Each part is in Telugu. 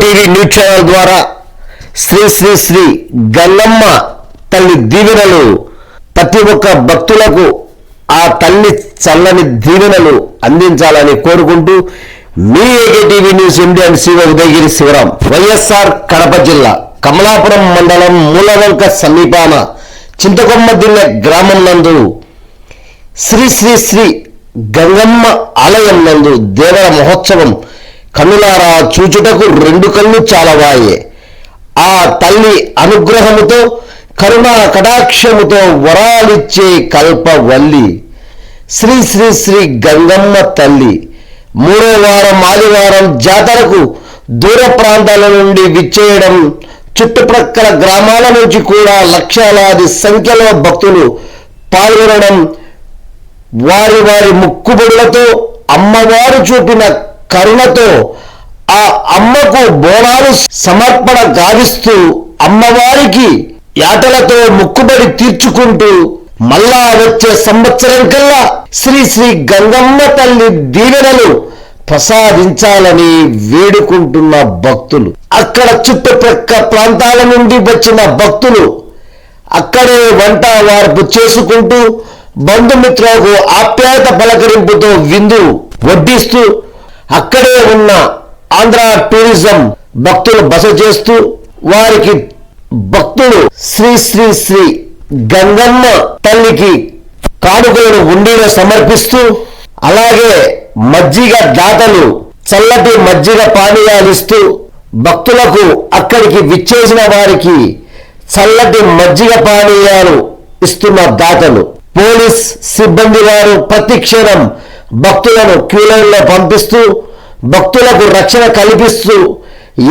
టీవీ న్యూస్ ఛానల్ ద్వారా శ్రీ శ్రీ శ్రీ గంగమ్మ తల్లి దీవెనలు ప్రతి ఒక్క భక్తులకు ఆ తల్లి చల్లని దీవెనలు అందించాలని కోరుకుంటూ మీ AKTV news MD and CO Udayagiri Sivaram, YSR Kadapa జిల్లా కమలాపురం మండలం మూలవంక సమీపాన చింతకొమ్మదిన్నె గ్రామం నందు శ్రీ శ్రీ శ్రీ గంగమ్మ ఆలయం నందు దేవర మహోత్సవం కన్నులారా చూచుటకు రెండు కళ్ళు చాలవాయే. ఆ తల్లి అనుగ్రహముతో కరుణా కటాక్షముతో వరాలిచ్చే కల్పవల్లి శ్రీ శ్రీ శ్రీ గంగమ్మ తల్లి మూడో వారం ఆదివారం జాతరకు దూర ప్రాంతాల నుండి విచ్చేయడం, చుట్టుప్రక్కల గ్రామాల నుంచి కూడా లక్షలాది సంఖ్యలో భక్తులు పాల్గొనడం, వారి వారి ముక్కుబడులతో అమ్మవారు చూపిన కరుణతో ఆ అమ్మకు బోనాలు సమర్పణ గావిస్తూ అమ్మవారికి యాటలతో ముక్కుబడి తీర్చుకుంటూ మళ్ళా వచ్చే సంవత్సరం కల్లా శ్రీ శ్రీ గంగమ్మ తల్లి దీవెనలు ప్రసాదించాలని వేడుకుంటున్న భక్తులు, అక్కడ చుట్టుప్రక్క ప్రాంతాల నుండి వచ్చిన భక్తులు అక్కడే వంట వార్పు చేసుకుంటూ బంధుమిత్రులకు ఆప్యాయత పలకరింపుతో విందు వడ్డిస్తూ అక్కడే ఉన్న ఆంధ్ర టూరిజం భక్తులు బస చేస్తూ వారికి భక్తులు శ్రీ శ్రీ శ్రీ గంగమ్మ తల్లికి కానుకలను ఉండిలో సమర్పిస్తూ, అలాగే మజ్జిగ దాతలు చల్లటి మజ్జిగ పానీయాలిస్తూ భక్తులకు అక్కడికి విచ్చేసిన వారికి చల్లటి మజ్జిగ పానీయాలు ఇస్తున్న దాతలు, పోలీస్ సిబ్బంది వారు ప్రతి క్షణం భక్తులను క్యూలైన్లో పంపిస్తూ భక్తులకు రక్షణ కల్పిస్తూ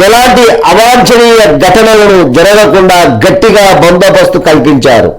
ఎలాంటి అవాంఛనీయ ఘటనలను జరగకుండా గట్టిగా బందోబస్తు కల్పించారు.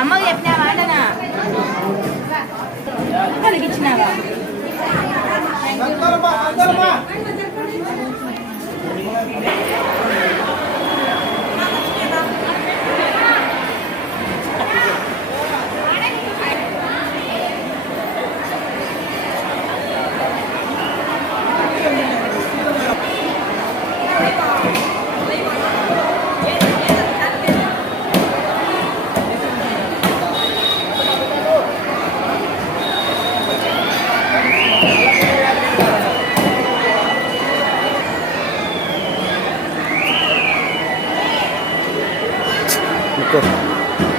అమ్మకి చెప్పినా వాటనా కలిగించినావా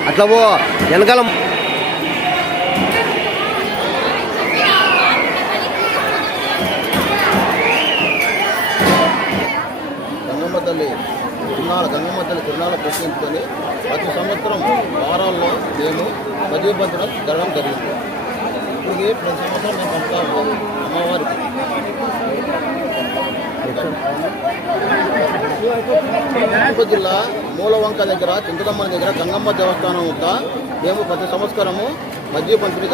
అట్లా పో వెనకాల గంగమ్మ తల్లి తిరునాళ్ళ ప్రశ్నించుకొని ప్రతి సంవత్సరం వారాల్లో మేము మధ్య పంచడం జరగడం జరిగింది. ఇప్పుడు ప్రతి సంవత్సరం మేము పంపుతా ఉంటాం అమ్మవారికి. కడప జిల్లా మూలవంక దగ్గర చింతకమ్మ దగ్గర గంగమ్మ దేవస్థానం వద్ద మేము ప్రతి సంవత్సరము మధ్య పంపిణీ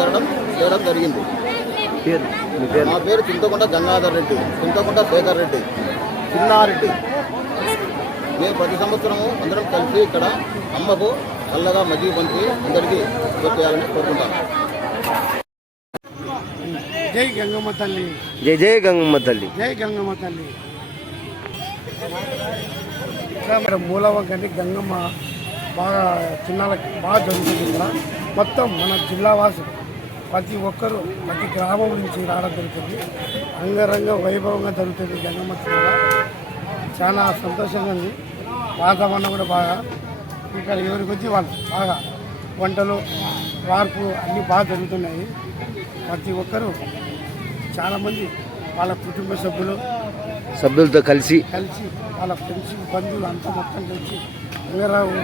చేయడం జరిగింది. మా పేరు చింతకొండ గంగాధర్ రెడ్డి, చింతకొండ శేఖర్ రెడ్డి, చిన్నారెడ్డి. మేము ప్రతి సంవత్సరము అందరం కలిసి ఇక్కడ అమ్మకు చల్లగా మజ్జిగ పంచి అందరికీ చేయాలని కోరుకుంటాం. జై గంగమ్మ తల్లి, జై జై గంగమ్మ తల్లి. జై గంగమ్మ తల్లి. ఇక్కడ మూలవంక అంటే గంగమ్మ బాగా చిన్నాలకి బాగా జరుగుతుంది. ఇక్కడ మొత్తం మన జిల్లా వాసులు ప్రతి ఒక్కరూ ప్రతి గ్రామం నుంచి రావడం జరుగుతుంది. అంగరంగ వైభవంగా జరుగుతుంది గంగమ్మ తిరునాళ్ళ. చాలా సంతోషంగా ఉంది. వాతావరణం కూడా బాగా ఇక్కడ ఎవరికి వచ్చి వాళ్ళు బాగా వంటలు వార్పు అన్నీ బాగా జరుగుతున్నాయి. ప్రతి ఒక్కరూ చాలామంది వాళ్ళ కుటుంబ సభ్యులతో కలిసి వాళ్ళ ఫ్రెండ్స్ బంధువులు అంతా మొత్తం కలిసి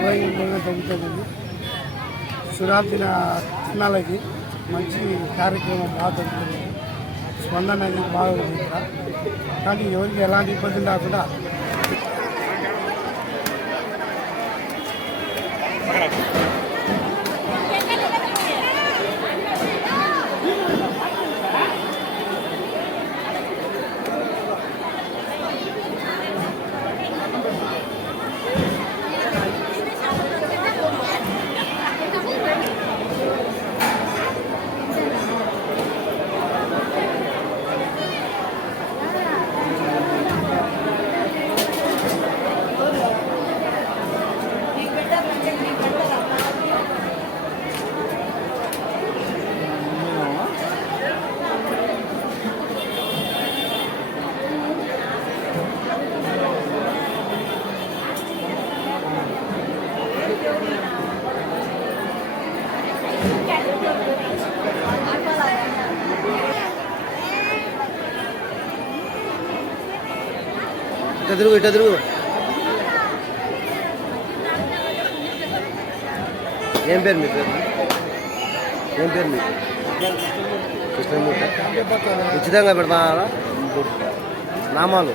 వైభవంగా జరుగుతుంది. శివరాత్రి తిరునాళ్ళకి మంచి కార్యక్రమం బాగా జరుగుతుంది. స్పందన అనేది బాగా ఉంది ఇక్కడ. కానీ ఎవరికి ఎలాంటి ఇబ్బంది లేకుండా ఇట తిరుగు. ఏం పేరు మీ పేరు? ఏం పేరు మీకు? కృష్ణమూర్తి. ఉచితంగా పెడతారా నామాలు?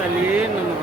తల్లి నన్ను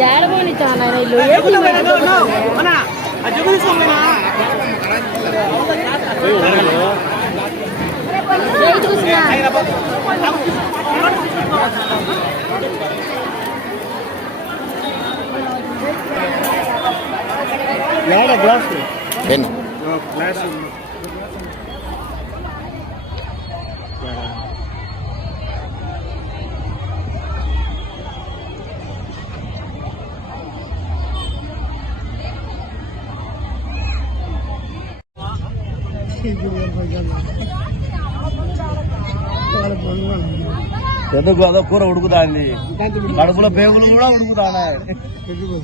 జాడబోని చాలా ఇల్లు గ్లాస్ ఎందుకు అదో కూర ఉడుకుతాంది, కడుపులో పేగులు కూడా ఉడుకుతాయి. ఎందుకు